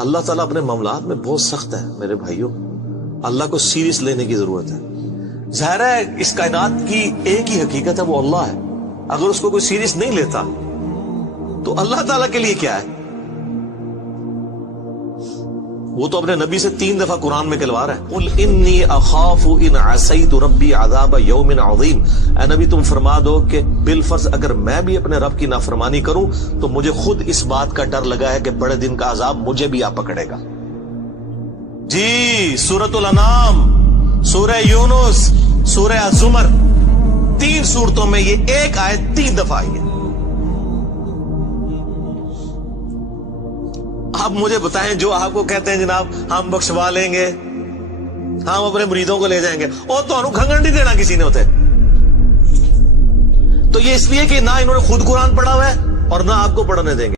اللہ تعالیٰ اپنے معاملات میں بہت سخت ہے میرے بھائیوں، اللہ کو سیریس لینے کی ضرورت ہے۔ ظاہر ہے اس کائنات کی ایک ہی حقیقت ہے، وہ اللہ ہے، اگر اس کو کوئی سیریس نہیں لیتا تو اللہ تعالیٰ کے لیے کیا ہے؟ وہ تو اپنے نبی سے 3 دفعہ قرآن میں کہلوا رہا ہے، قل انی اخاف ان عصیت ربی عذاب یوم عظیم۔ اے نبی تم فرما دو کہ بالفرض اگر میں بھی اپنے رب کی نافرمانی کروں تو مجھے خود اس بات کا ڈر لگا ہے کہ بڑے دن کا عذاب مجھے بھی آ پکڑے گا۔ جی سورۃ الانعام، سورہ یونس، سورہ الزمر، 3 سورتوں میں یہ ایک آیت 3 دفعہ آئی ہے۔ آپ مجھے بتائیں جو آپ کو کہتے ہیں جناب ہم بخشوا لیں گے، ہم اپنے مریدوں کو لے جائیں گے، اور تو انہوں کھنگن نہیں دینا کسی نے ہوتے، تو یہ اس لیے کہ نہ انہوں نے خود قرآن پڑھا ہوا ہے اور نہ آپ کو پڑھنے دیں گے۔